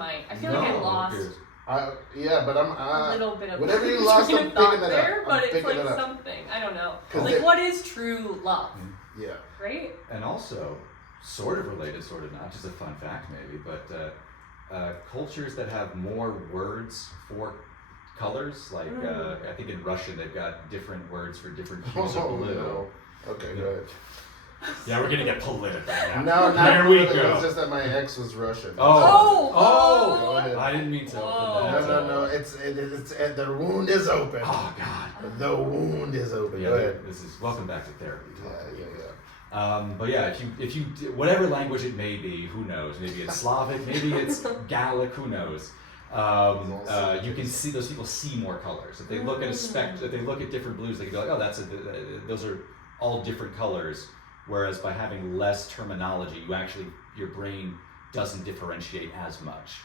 but I'm a little bit of whatever you lost, I'm picking thought it there, up. but I'm it's picking like it up. something. I don't know. 'Cause Like what is true love? Yeah. Right? And also, sort of related, sort of not, just a fun fact maybe, but cultures that have more words for colors, like I think in Russian they've got different words for different hues of blue. No. Okay, go ahead. Yeah, we're gonna get political now. No, not there we political. go. It's just that my ex was Russian. Oh! Go ahead. I didn't mean to open that. No. It's the wound is open. Oh God. The wound is open. Yeah, Go ahead. this is welcome back to therapy. Yeah. But yeah, if you whatever language it may be, who knows? Maybe it's Slavic, maybe it's Gallic, who knows? You can see those people see more colors. If they look at if they look at different blues, they can be like, oh, those are all different colors. Whereas by having less terminology, your brain doesn't differentiate as much.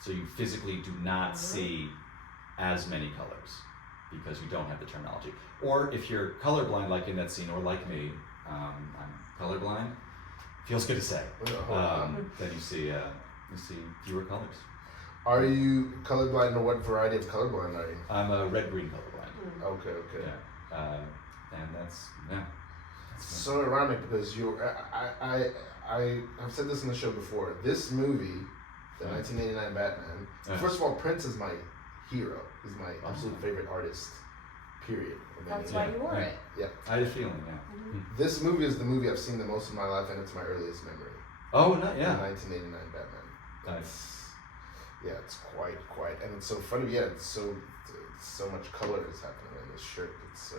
So you physically do not see as many colors because you don't have the terminology. Or if you're colorblind, like in that scene, or like me, I'm colorblind. Feels good to say. Then you see fewer colors. Are you colorblind, or what variety of colorblind are you? I'm a red-green colorblind. Okay. Yeah. And that's so ironic because I've said this in the show before. This movie, the 1989 Batman. First of all, Prince is my hero. He's my absolute favorite artist. Period. That's why you wore it. Yeah. I had a feeling. Yeah. Mm-hmm. This movie is the movie I've seen the most in my life, and it's my earliest memory. Oh, yeah. The 1989 Batman. Nice. Yeah, it's quite, and it's so funny. Yeah, it's so much color is happening in this shirt. It's so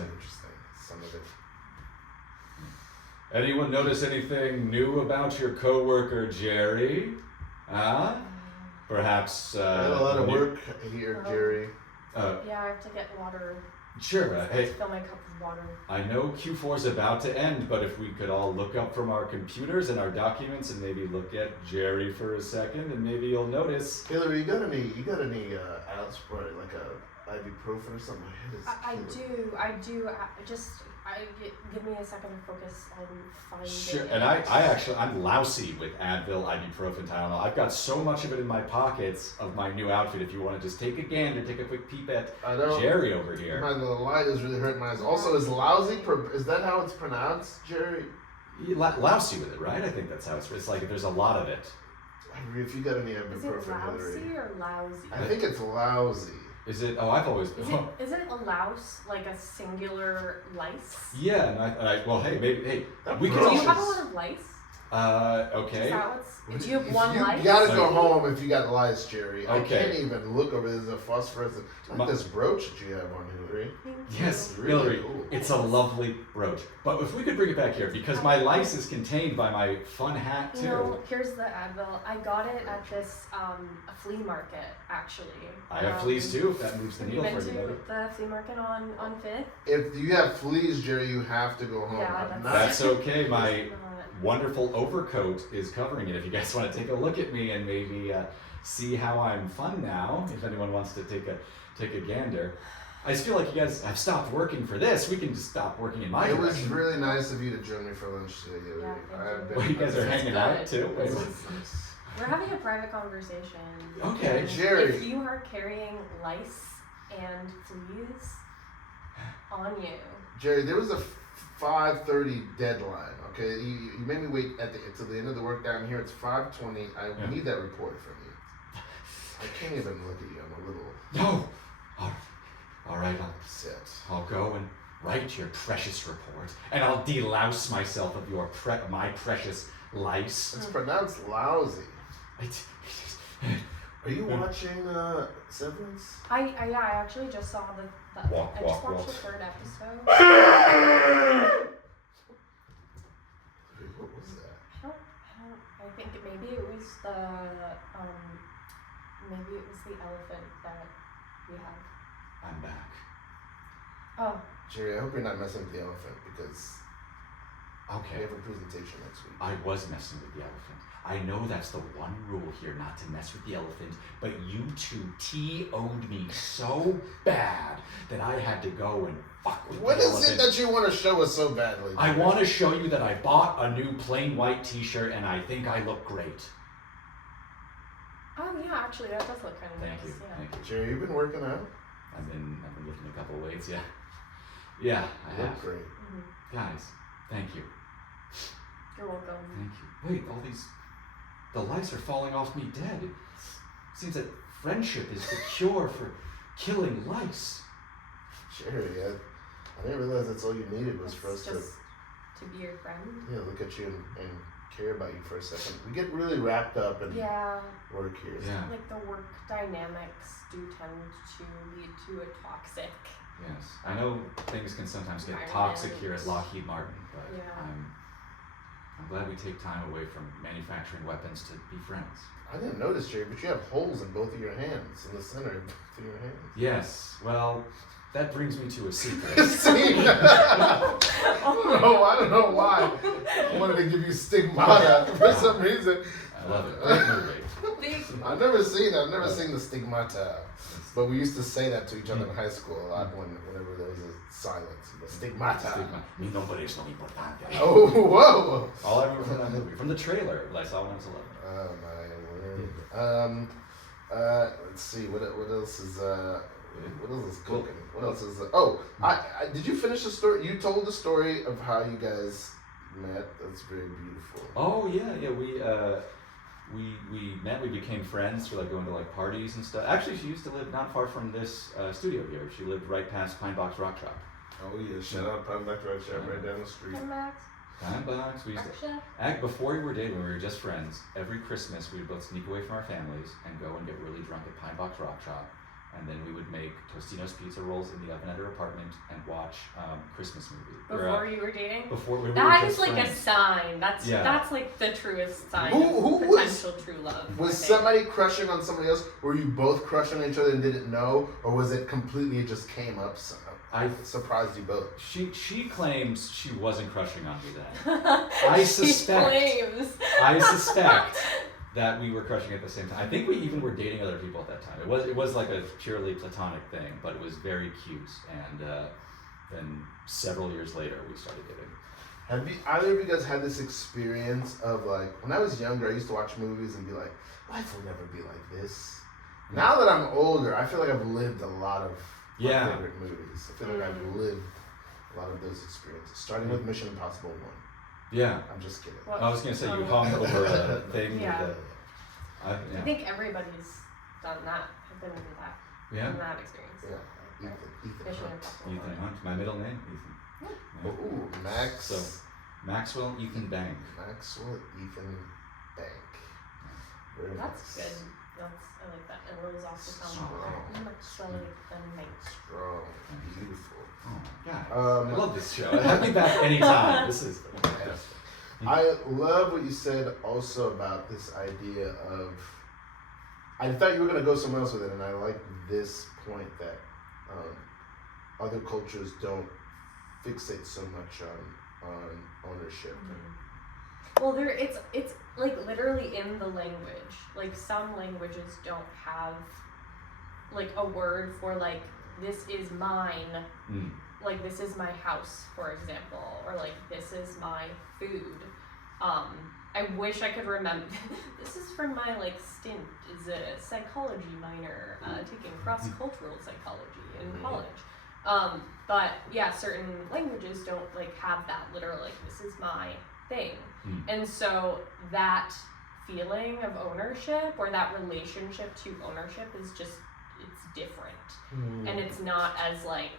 interesting. Some of it. Anyone notice anything new about your coworker Jerry? Perhaps. I had a lot of work here, Jerry. Yeah, I have to get water. Sure. Hey, Fill my cup with water. I know Q4 is about to end, but if we could all look up from our computers and our documents and maybe look at Jerry for a second, and maybe you'll notice. Hillary, you got any aspirin, like a ibuprofen or something? I do. Give me a second to focus on finding Sure, it. and I'm lousy with Advil, ibuprofen, Tylenol. I've got so much of it in my pockets of my new outfit. If you want to just take a gander, take a quick peep at Jerry over here. The light is really hurting my eyes. Also, is lousy, is that how it's pronounced, Jerry? Lousy with it, right? I think that's how it's like there's a lot of it. If you got any Is it ibuprofen, Hillary. lousy or lousy? I think it's lousy. Is it? Oh, I've always. Is it a louse like a singular lice? Yeah, and well, hey, maybe, hey, we Do can. you have a lot of lice? Okay. Is that do you have one lice? You gotta go home if you got lice, Jerry. Okay. I can't even look over. There's a phosphorescent. This brooch that you have on, Hillary. Yes, Really Hillary, cool. it's a lovely brooch. But if we could bring it back here, because my lice is contained by my fun hat too. No, here's the Advil. I got it at this a flea market, actually. I have fleas too, if that moves the Have you needle been for to anybody. the flea market on 5th? If you have fleas, Jerry, you have to go home. Yeah, That's okay. My It's not- wonderful overcoat is covering it. If you guys want to take a look at me and maybe see how I'm fun now, if anyone wants to take a gander. I just feel like you guys have stopped working for this. We can just stop working in my It was direction. really nice of you to join me for lunch today, Hillary. Yeah, Well, you guys are hanging out good. too. Wait, We're having a private conversation. Okay. And Jerry. If you are carrying lice and fleas on you. Jerry, there was a 5:30 deadline. Okay, you made me wait until the end of the work down here. It's 5:20. I need that report from you. I can't even look at you. I'm a little No. All right. upset. I'll go and write your precious report, and I'll delouse myself of my precious lice. It's pronounced lousy. It's- Are you watching Severance? I actually just saw the Walk, I just walk, watched walk. the 3rd episode. What was that? I I think maybe it was the elephant that we have. I'm back. Oh, Jerry, I hope you're not messing with the elephant because we Okay. have a presentation next week. I was messing with the elephant. I know that's the one rule here, not to mess with the elephant, but you two TO'd me so bad that I had to go and fuck with What the is elephant. it that you want to show us so badly? I want to show you that I bought a new plain white t-shirt and I think I look great. oh yeah, actually that does look kind of Thank nice. you, Yeah. thank you. Jerry, you've been working out? I've been lifting a couple of weights, yeah. Yeah, I You look have. great. Guys, thank you. You're welcome. Thank you. Wait, the lice are falling off me dead. It seems that friendship is the cure for killing lice. Jerry, I didn't realize that's all you needed was for us Just to be your friend. look at you and care about you for a second. We get really wrapped up in Yeah. work here. Yeah. Like the work dynamics do tend to lead to a toxic. Yes, I know things can sometimes get Environment. toxic here at Lockheed Martin, but Yeah. I'm glad we take time away from manufacturing weapons to be friends. I didn't notice, Jerry, but you have holes in both of your hands, in the center of both of your hands. Yes, well, that brings me to a secret. See? I don't know why. I wanted to give you stigmata for some reason. I love it. Great movie. I've never seen the stigmata. But we used to say that to each other in high school a lot whenever there was a silence. The stigmata. Stigma. Mi nombre es no importante. Oh, whoa! All I remember from that movie, from the trailer that I saw when I was 11. Oh my word. Let's see. What else is cooking? What else is? I did you finish the story? You told the story of how you guys met. That's very beautiful. Oh yeah. We met. We became friends through like going to like parties and stuff. Actually, she used to live not far from this studio here. She lived right past Pine Box Rock Shop. Oh yeah, shout out Pine Box Rock Shop right down the street. Hey, Max. Pine Box. We used to. Action. Before we were dating, when we were just friends, every Christmas we would both sneak away from our families and go and get really drunk at Pine Box Rock Shop, and then we would make Tostino's pizza rolls in the oven at her apartment and watch Christmas movies. Before you were dating? Before we were That just is like friends. a sign. That's like the truest sign Who of was- potential true love. I Was think. somebody crushing on somebody else? Were you both crushing on each other and didn't know, or was it completely it just came up? I surprised you both. She claims she wasn't crushing on me then. I She suspect. claims. I suspect that we were crushing at the same time. I think we even were dating other people at that time. It was like a purely platonic thing, but it was very cute. And then several years later, we started dating. Have you either of you guys had this experience of like when I was younger, I used to watch movies and be like, life will never be like this. Now that I'm older, I feel like I've lived a lot of my favorite movies. I feel like I've lived a lot of those experiences, starting with Mission Impossible 1. Yeah. I'm just kidding. Well, I was gonna say you hung over a thing. Yeah. With I yeah. think everybody's done that. I've been in that. Yeah. In that experience. Yeah. Ethan Mission Hunt. Impossible. Ethan Hunt. My middle name, Ethan. Yeah. Ooh, Max. So Maxwell Ethan Bank. Maxwell Ethan Bank. Very That's nice. good. I like that. It rolls off the tongue. Strong. Maxwell Ethan Bank. Strong. Beautiful. Oh my God. I Um, love this show. Have me back anytime. This is fantastic. I love what you said also about this idea of. I thought you were going to go somewhere else with it, and I like this point that other cultures don't fixate so much on ownership. Well, it's like literally in the language. Like some languages don't have like a word for like this is mine. Like this is my house, for example, or like this is my food. I wish I could remember. This is from my like stint as a psychology minor, taking cross-cultural psychology in college. But yeah, certain languages don't like have that literal like this is my thing, and so that feeling of ownership or that relationship to ownership is just it's different, and it's not as like.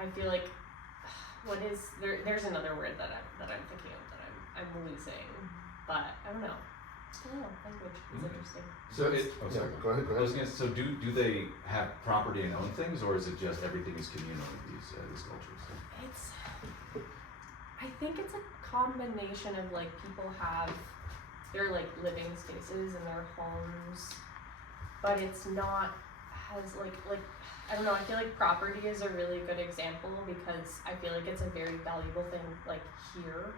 I feel like what is there? There's another word that I'm thinking of that I'm losing, but I don't know. Language is interesting. So it. Oh, Yeah, sorry. go ahead. I was gonna. So do they have property and own things, or is it just everything is communal in these cultures? I think it's a combination of like people have they're like living spaces in their homes, but it's not has like I don't know, I feel like property is a really good example because I feel like it's a very valuable thing like here.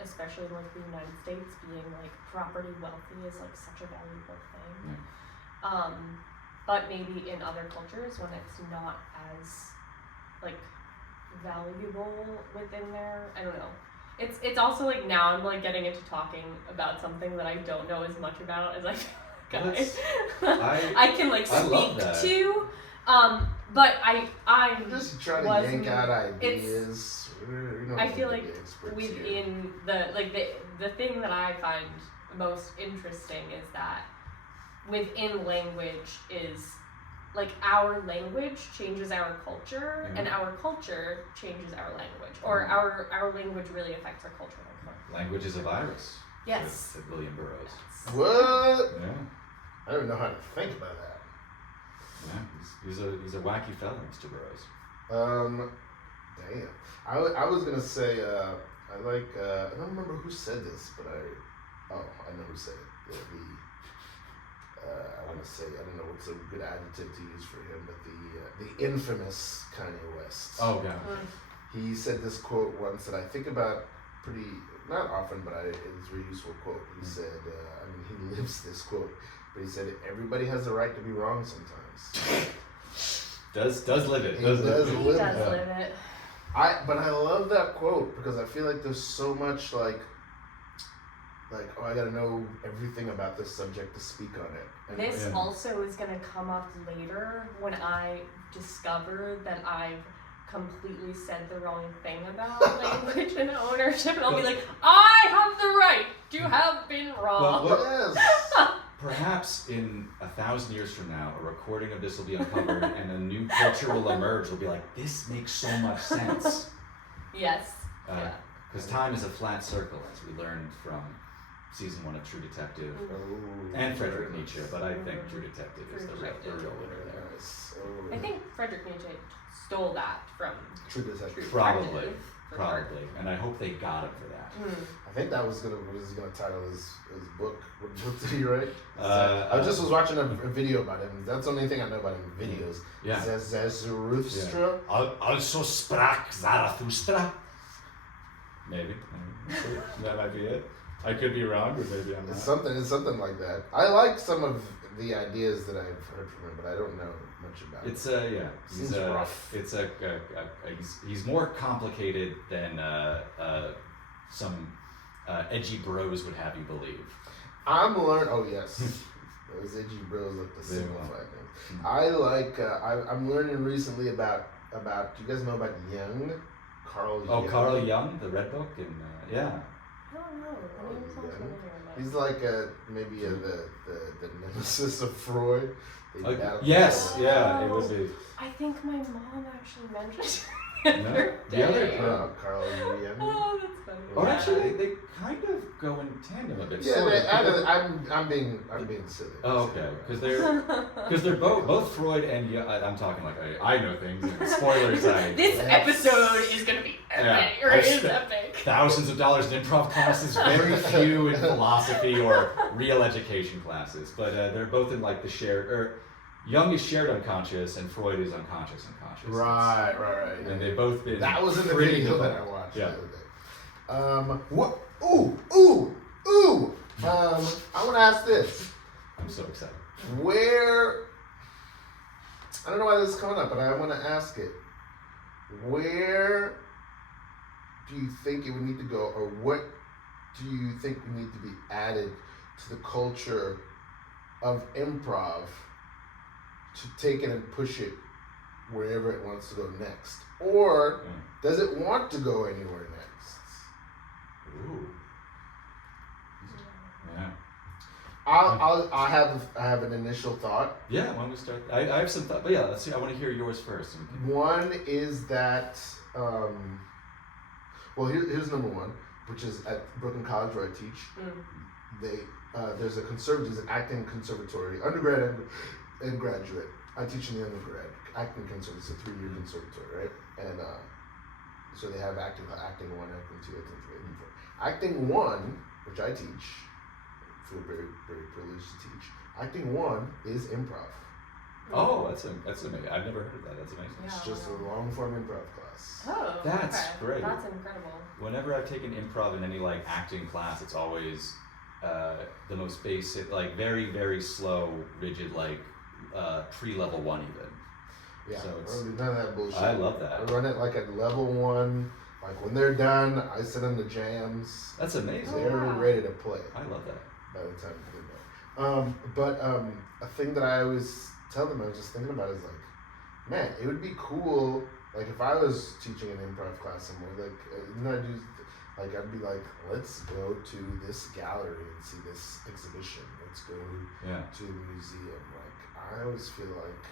Especially in like the United States, being like property wealthy is like such a valuable thing. But maybe in other cultures when it's not as like valuable within there, I don't know. It's also like now I'm like getting into talking about something that I don't know as much about as I I can like speak to. But I'm just trying to yank out ideas. I feel like within the thing that I find most interesting is that within language is like our language changes our culture and our culture changes our language, or our language really affects our culture. Language is a virus. Yes. Said William Burroughs. What? Yeah. I don't know how to think about that. Yeah, he's a wacky fellow, Mr. Burroughs. Damn. I was gonna say I like I don't remember who said this, but I know who said it. I want to say I don't know what's a good adjective to use for him, but the infamous Kanye West. Oh yeah. He said this quote once that I think about pretty not often, but it's a very useful quote. He said, he lives this quote, but he said everybody has the right to be wrong sometimes. Does live it. He does live it. But I love that quote because I feel like there's so much like I gotta know everything about this subject to speak on it. And this also is gonna come up later when I discover that I've completely said the wrong thing about language and ownership, and I'll be like, I have the right to have been wrong. Yes. Perhaps in 1,000 years from now, a recording of this will be uncovered and a new culture will emerge. We'll be like, this makes so much sense. Yes. Because time is a flat circle, as we learned from season 1 of True Detective and Friedrich Nietzsche, but I think True Detective is the real winner there. I think Friedrich Nietzsche stole that from True Detective. Probably. And I hope they got him for that. I think that was gonna title his book. What book did he write? I just was watching a video about him. That's the only thing I know about him in videos. Yeah. Zarathustra. Also sprach Zarathustra. Maybe. That might be it. I could be wrong, or maybe I'm not. It's something like that. I like some of the ideas that I've heard from him, but I don't know much about it. It's Seems rough. It's he's more complicated than some edgy bros would have you believe. I'm learning. Oh yes, those edgy bros like to simplify things. I like. I'm learning recently about. Do you guys know about Jung? Carl Jung. Oh, Carl Jung, the Red Book, and yeah. I don't know. He's like maybe the nemesis of Freud. Yes, it would be. I think my mom actually mentioned No, the other Carl Jung. Oh, that's funny. Oh, actually, they kind of go in tandem a bit. Yeah, I'm being silly. Oh, okay, because they're both Freud and Jung. I'm talking like I know things. Spoiler side. This episode is gonna be epic, or is epic. Thousands of dollars in improv classes, very few in philosophy or real education classes. But they're both in like the shared. Jung is shared unconscious and Freud is unconscious. Right. And they've both been. That was in the pretty video that I developed. watched Yeah. the other day. What? Ooh. I want to ask this. I'm so excited. Where? I don't know why this is coming up, but I want to ask it. Where do you think it would need to go, or what do you think would need to be added to the culture of improv to take it and push it wherever it wants to go next? Or does it want to go anywhere next? Ooh. Yeah. I have an initial thought. Yeah, why don't we start? I have some thought, but yeah, let's see. I want to hear yours first. One is that, here's number one, which is at Brooklyn College where I teach. There's an acting conservatory, undergrad and graduate. I teach in the undergrad acting conservatory. It's a 3-year conservatory, right? And so they have acting 1, acting 2, acting 3, acting 4. Acting 1 which I teach. I feel very, very privileged to teach. Acting 1 is improv. Oh, that's amazing. I've never heard of that. That's amazing. Yeah. It's just a long form improv class. Oh, That's okay. great. That's incredible. Whenever I've taken improv in any like acting class, it's always the most basic, like very, very slow, rigid, like pre-level 1 even. Yeah, So I don't do none of that bullshit. I love that. I run it like at level 1. Like when they're done, I send them the jams. That's amazing. Oh, They're wow. ready to play I love that. by the time they're done. But a thing that I always tell them, I was just thinking about is like, man, it would be cool. Like if I was teaching an improv class somewhere, like I'd be like, let's go to this gallery and see this exhibition. Let's go Yeah. to a museum. Like I always feel like,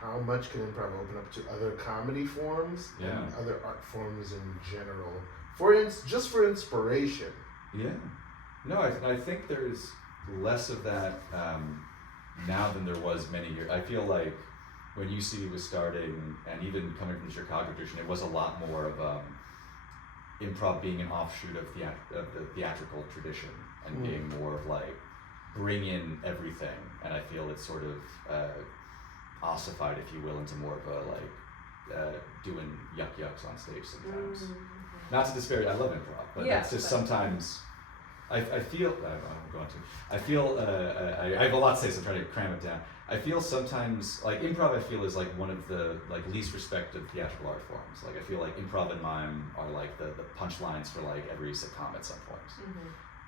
how much can improv open up to other comedy forms Yeah. and other art forms in general? Just for inspiration. Yeah. No, I think there's less of that now than there was many years. I feel like when UCB was starting, and even coming from the Chicago tradition, it was a lot more of improv being an offshoot of the theatrical tradition and being more of like bring in everything. And I feel it's sort of ossified, if you will, into more of a like doing yucks on stage sometimes. Not to disparage, I love improv, but Yeah, it's just but- sometimes I feel I'm going to. I feel I have a lot to say, so I'm trying to cram it down. I feel sometimes like improv. I feel is like one of the like least respected theatrical art forms. Like I feel like improv and mime are like the punchlines for like every sitcom at some point.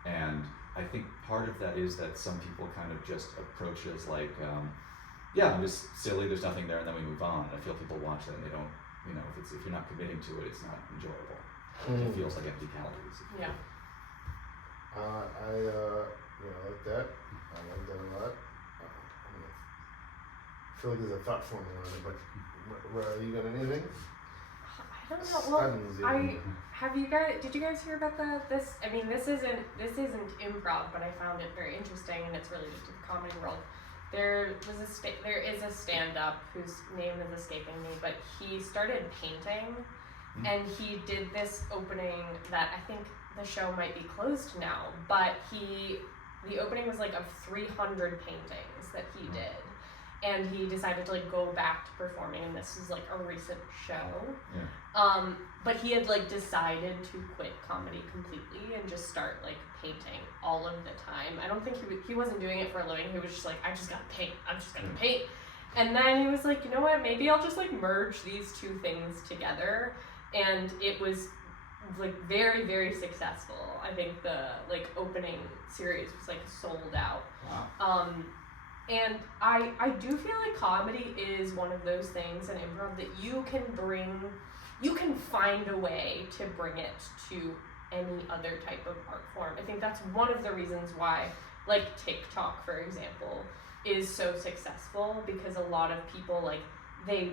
And I think part of that is that some people kind of just approach it as like, yeah, I'm just silly. There's nothing there, and then we move on. And I feel people watch that and they don't, you know, if you're not committing to it, it's not enjoyable. It feels like empty calories. Yeah. I like that. I like that a lot. I feel like there's a thought forming on it, but Riley, you got anything? I don't know. Well, did you guys hear about this? I mean, this isn't improv, but I found it very interesting, and it's related to the comedy world. There is a stand-up whose name is escaping me, but he started painting, and he did this opening that I think the show might be closed now, but the opening was like of 300 paintings that he did, and he decided to like go back to performing, and this is like a recent show. But he had like decided to quit comedy completely and just start like painting all of the time. I don't think he wasn't doing it for a living. He was just like, I just gotta paint. I'm just gonna paint. And then he was like, you know what? Maybe I'll just like merge these two things together. And it was like very, very successful. I think the like opening series was like sold out. Wow. And I do feel like comedy is one of those things in improv that you can find a way to bring it to any other type of art form. I think that's one of the reasons why like TikTok, for example, is so successful, because a lot of people like they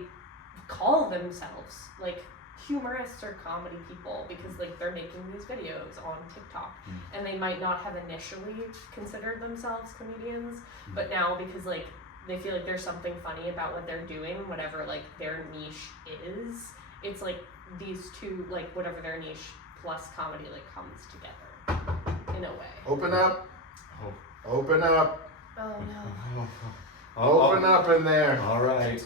call themselves like humorists or comedy people because like they're making these videos on TikTok, and they might not have initially considered themselves comedians, but now because like they feel like there's something funny about what they're doing, whatever like their niche is, it's like these two, like whatever their niche plus comedy like comes together in a way. Open up. Oh. Open up. Oh no. Open up in there. All right.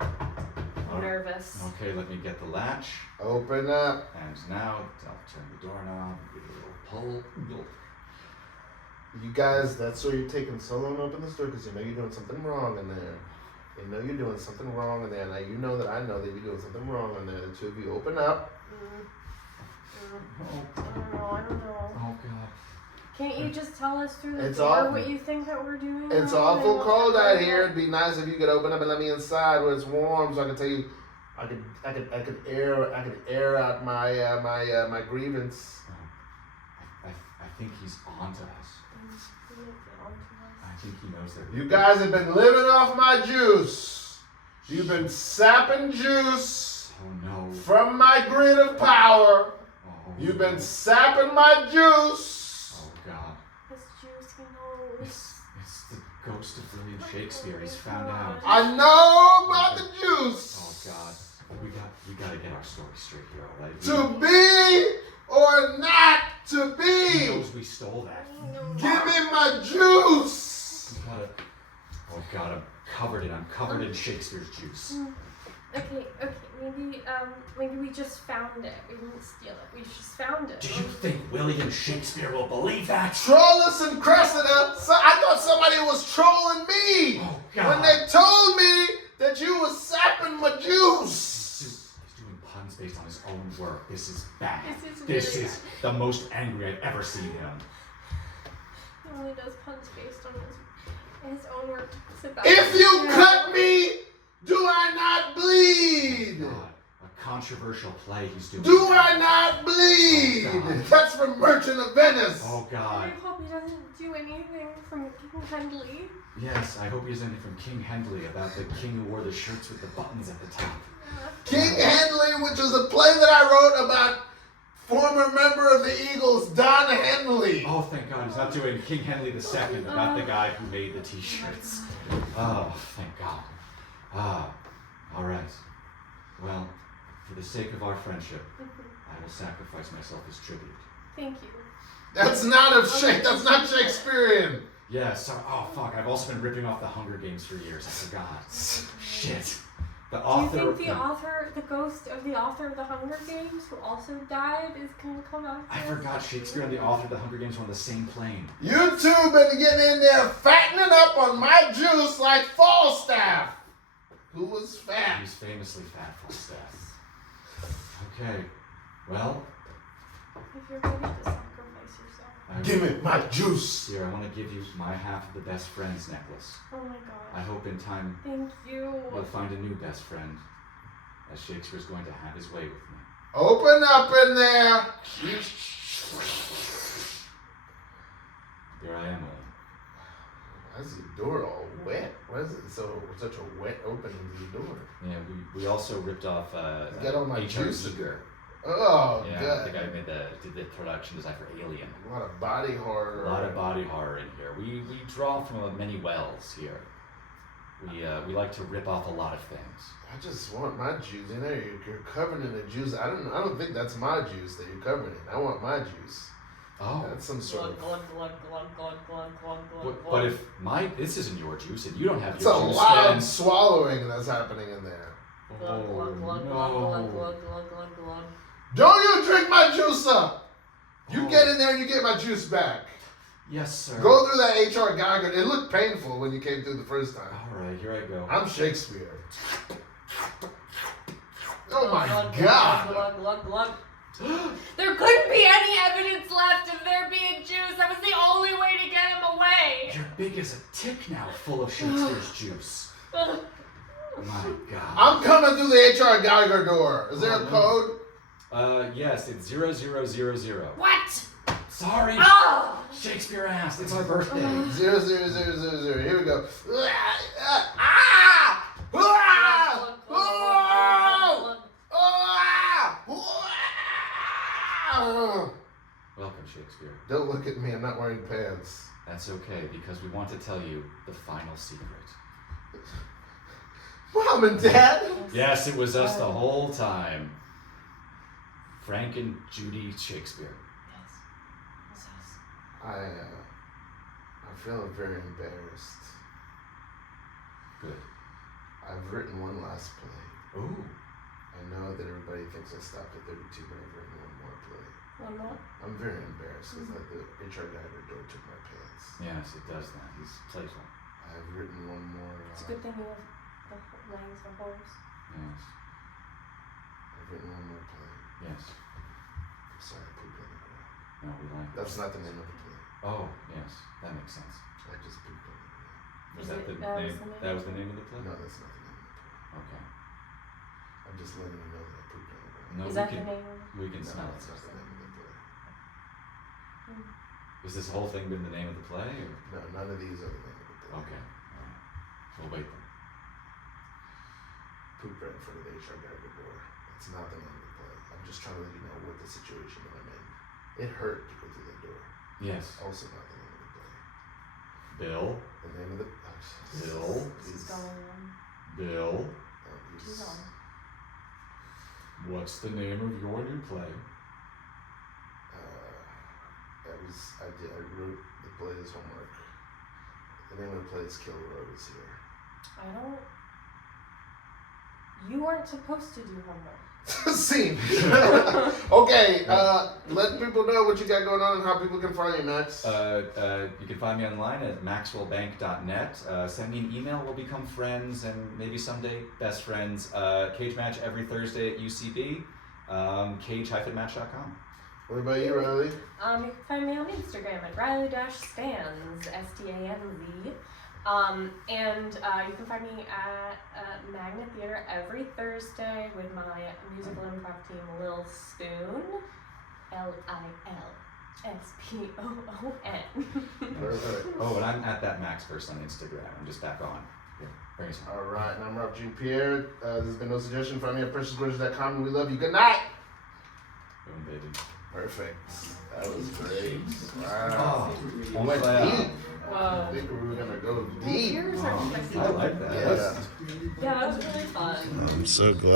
I'm nervous. Okay, let me get the latch. Open up. And now I'll turn the doorknob, give it a little pull. You guys, that's why you're taking so long to open this door, because you know you're doing something wrong in there. You know you're doing something wrong in there. Now you know that I know that you're doing something wrong in there. The two of you open up. I don't know. Oh God. Can't you just tell us through the It's door awful. what you think that we're doing? It's now? awful And cold we'll out figure here. it It'd be nice if you could open up and let me inside where it's warm, so I could tell you, I could air out my grievance. I think he's onto us. I think he knows that. You guys have been living off my juice. You've been sapping juice Oh no. from my grid of power. Oh, You've been sapping my juice. Oh God. This juice, he knows. It's the ghost of William Shakespeare. He's found out. I know about the juice. Oh God. We gotta get our story straight here, all right? To be or not to He be. knows we stole that. Give me my juice. Oh God, I'm covered in Shakespeare's juice. Okay, maybe we just found it. We didn't steal it. We just found it. Do you think William Shakespeare will believe that? Trollus and Cressida. So I thought somebody was trolling me Oh God. when they told me that you was sapping my juice. He's doing puns based on his own work. This is bad. This is really is the most angry I've ever seen him. He only does puns based on his own work. If you cut me, do I not bleed? God, a controversial play he's doing. Do I not bleed? Oh, God. That's from Merchant of Venice. Oh I God. hope he doesn't do anything from King Hendley. Yes, I hope he isn't from King Hendley about the king who wore the shirts with the buttons at the top. King Henley, which is a play that I wrote about former member of the Eagles, Don Henley. Oh, thank God, he's not doing King Henley II about the guy who made the t-shirts. Oh, thank God. All right. Well, for the sake of our friendship, I will sacrifice myself as tribute. Thank you. That's not Shakespearean. Yes. Oh, fuck. I've also been ripping off the Hunger Games for years. I forgot. Shit. The author. Do you think the ghost of the author of the Hunger Games, who also died, is going to come out? I forgot Shakespeare and the author of the Hunger Games were on the same plane. You two been getting in there fattening up on my juice like Falstaff, who was fat. He's famously fat, Falstaff. Okay. Well, If you're ready to sacrifice yourself. Give me my juice. Here, I want to give you my half of the best friend's necklace. Oh my I gosh. hope in time Thank you. you'll find a new best friend, as Shakespeare's going to have his way with me. Open up in there. Here I am, William. Why is the door all wet? Why is it such a wet opening to the door? Yeah, we also ripped off Get all my H.R. juice. Giger. Oh, Yeah, God. the guy who did the production design for Alien. A lot of body horror. A lot of body horror in here. We draw from many wells here. We like to rip off a lot of things. I just want my juice. You know, you're covered in the juice. I don't think that's my juice that you're covered in. I want my juice. Oh. That's some sort of. But if this isn't your juice and you don't have It's your a juice, loud then swallowing that's happening in there. no. Don't you drink my juice up! You Oh. get in there and you get my juice back. Yes, sir. Go through that H.R. Giger. It looked painful when you came through the first time. All right, here I go. I'm Shakespeare. Oh my God! There couldn't be any evidence left of there being juice. That was the only way to get him away. You're big as a tick now, full of Shakespeare's juice. My God. I'm coming through the H.R. Giger door. Is there a code? Yes, it's 0000. What? Sorry. Oh! Shakespeare asked. It's our birthday. 00000. Here we go. Ah! Welcome, Shakespeare. Don't look at me. I'm not wearing pants. That's okay, because we want to tell you the final secret. Mom and Dad. Yes, it was us the whole time. Frank and Judy Shakespeare. Yes. I feel very embarrassed. Good. I've written one last play. Ooh. I know that everybody thinks I stopped at 32, but I've written one more play. One more? I'm very embarrassed because like the HR guy at the door took my pants. Yes, it does that. He's playful. I've written one more. It's a good thing you have the legs for holes. Yes. I've written one more play. Yes. Sorry, I pooped on the ground. No, we like That's not the name of the play. Oh, yes. That makes sense. I just pooped on the ground. Was Is that it- the that was name? the name? That was the name of the play? No, that's not the name of the play. Okay. I'm just letting you know that I pooped on the ground. No, Is we that can the name? we can No, smell that's it. not the name of the play. Has this whole thing been the name of the play? Or? No, none of these are the name of the play. Okay. All right. We'll wait then. Poop right in front of the HR guy at the door. That's not the name of the play. I'm just trying to let you know what the situation that I'm in. It hurt to go through that door. Yes. Also not the name of the play. Bill. The name of the Bill. This is going on. Bill. Too long. What's the name of your new play? I wrote the play's homework. The name of the play is Kill Road is here. I don't. You weren't supposed to do homework. Scene. Okay, let people know what you got going on and how people can find you, Max. You can find me online at maxwellbank.net. Send me an email. We'll become friends and maybe someday best friends. Cage Match every Thursday at UCB. Cage-match.com. What about you, Riley? You can find me on Instagram at Riley-Stanz, Stanz. And you can find me at Magnet Theater every Thursday with my musical improv team, Lil Spoon, LILSPOON. Perfect. Oh, and I'm at that Max person on Instagram. I'm just back on. Yeah, bring us on. All right, and I'm Ralf Jean-Pierre. This has been No Suggestion. Find me at preciousbridges.com, and we love you. Good night. Boom, baby. Perfect. That was great. Wow. Oh, We went deep. Whoa. I think we were gonna go deep. Yours are I like that. Yeah. Yeah, that was really fun. I'm so glad.